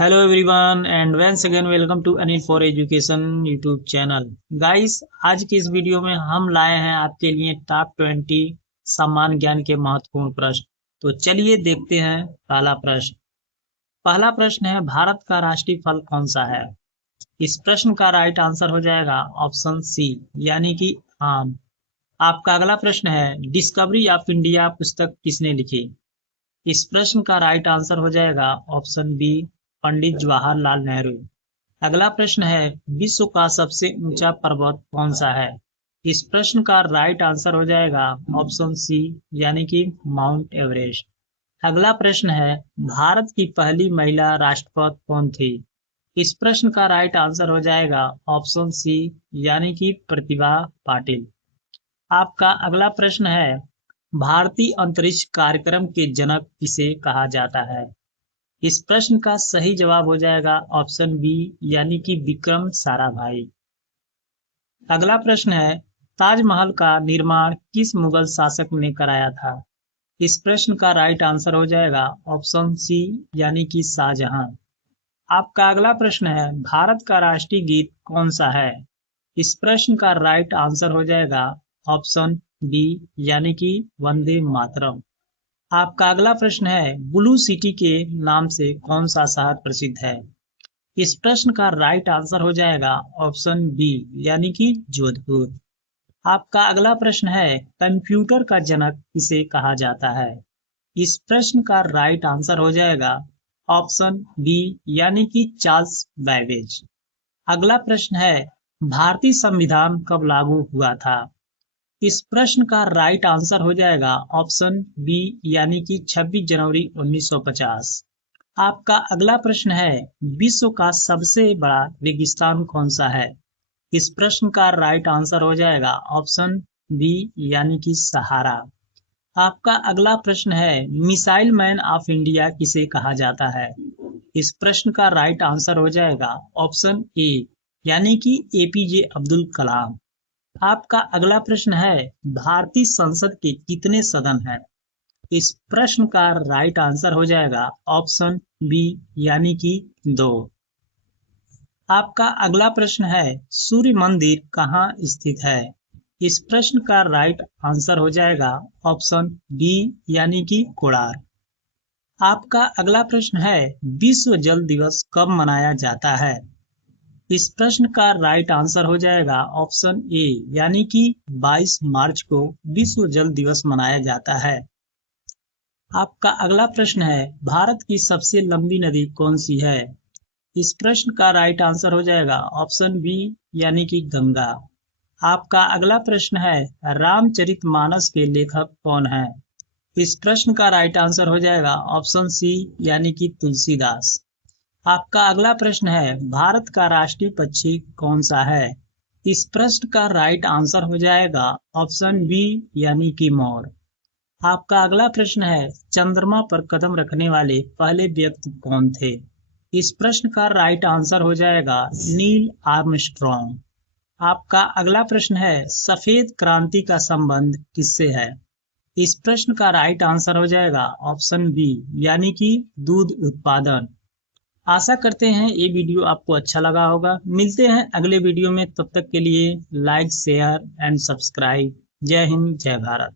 Hello everyone and once again welcome to Anil for education YouTube channel. Guys, आज की इस video में हम लाए हैं आपके लिए टॉप 20 सामान्य ज्ञान के महत्वपूर्ण प्रश्न। तो चलिए देखते हैं पहला प्रश्न है, भारत का राष्ट्रीय फल कौन सा है? इस प्रश्न का राइट आंसर हो जाएगा ऑप्शन सी, यानी कि आम। आपका अगला प्रश्न है, डिस्कवरी ऑफ इंडिया पुस्तक किसने लिखी? इस प्रश्न का राइट आंसर हो जाएगा ऑप्शन बी, पंडित जवाहरलाल नेहरू। अगला प्रश्न है, विश्व का सबसे ऊंचा पर्वत कौन सा है? इस प्रश्न का राइट आंसर हो जाएगा ऑप्शन सी, यानी कि माउंट एवरेस्ट। अगला प्रश्न है, भारत की पहली महिला राष्ट्रपति कौन थी? इस प्रश्न का राइट आंसर हो जाएगा ऑप्शन सी, यानी कि प्रतिभा पाटिल। आपका अगला प्रश्न है, भारतीय अंतरिक्ष कार्यक्रम के जनक किसे कहा जाता है? इस प्रश्न का सही जवाब हो जाएगा ऑप्शन बी, यानी कि विक्रम साराभाई। अगला प्रश्न है, ताजमहल का निर्माण किस मुगल शासक ने कराया था? इस प्रश्न का राइट आंसर हो जाएगा ऑप्शन सी, यानी कि शाहजहां। आपका अगला प्रश्न है, भारत का राष्ट्रीय गीत कौन सा है? इस प्रश्न का राइट आंसर हो जाएगा ऑप्शन बी, यानी कि वंदे मातरम। आपका अगला प्रश्न है, ब्लू सिटी के नाम से कौन सा शहर प्रसिद्ध है? इस प्रश्न का राइट आंसर हो जाएगा ऑप्शन बी, यानी कि जोधपुर। आपका अगला प्रश्न है, कंप्यूटर का जनक किसे कहा जाता है? इस प्रश्न का राइट आंसर हो जाएगा ऑप्शन बी, यानी कि चार्ल्स बैबेज। अगला प्रश्न है, भारतीय संविधान कब लागू हुआ था? इस प्रश्न का राइट आंसर हो जाएगा ऑप्शन बी, यानी कि 26 जनवरी 1950। आपका अगला प्रश्न है, विश्व का सबसे बड़ा रेगिस्तान कौन सा है? इस प्रश्न का राइट आंसर हो जाएगा ऑप्शन बी, यानी कि सहारा। आपका अगला प्रश्न है, मिसाइल मैन ऑफ इंडिया किसे कहा जाता है? इस प्रश्न का राइट आंसर हो जाएगा ऑप्शन ए, यानी कि एपीजे अब्दुल कलाम। आपका अगला प्रश्न है, भारतीय संसद के कितने सदन हैं? इस प्रश्न का राइट आंसर हो जाएगा ऑप्शन बी, यानी कि 2। आपका अगला प्रश्न है, सूर्य मंदिर कहाँ स्थित है? इस प्रश्न का राइट आंसर हो जाएगा ऑप्शन बी, यानी कि कोणार्क। आपका अगला प्रश्न है, विश्व जल दिवस कब मनाया जाता है? इस प्रश्न का राइट आंसर हो जाएगा ऑप्शन ए, यानी कि 22 मार्च को विश्व जल दिवस मनाया जाता है। आपका अगला प्रश्न है, भारत की सबसे लंबी नदी कौन सी है? इस प्रश्न का राइट आंसर हो जाएगा ऑप्शन बी, यानी कि गंगा। आपका अगला प्रश्न है, रामचरितमानस के लेखक कौन है? इस प्रश्न का राइट आंसर हो जाएगा ऑप्शन सी, यानी कि तुलसीदास। आपका अगला प्रश्न है, भारत का राष्ट्रीय पक्षी कौन सा है? इस प्रश्न का राइट आंसर हो जाएगा ऑप्शन बी, यानी कि मोर। आपका अगला प्रश्न है, चंद्रमा पर कदम रखने वाले पहले व्यक्ति कौन थे? इस प्रश्न का राइट आंसर हो जाएगा नील आर्मस्ट्रॉन्ग। आपका अगला प्रश्न है, सफेद क्रांति का संबंध किससे है? इस प्रश्न का राइट आंसर हो जाएगा ऑप्शन बी, यानी कि दूध उत्पादन। आशा करते हैं ये वीडियो आपको अच्छा लगा होगा। मिलते हैं अगले वीडियो में, तब तक के लिए लाइक, शेयर एंड सब्सक्राइब। जय हिंद, जय भारत।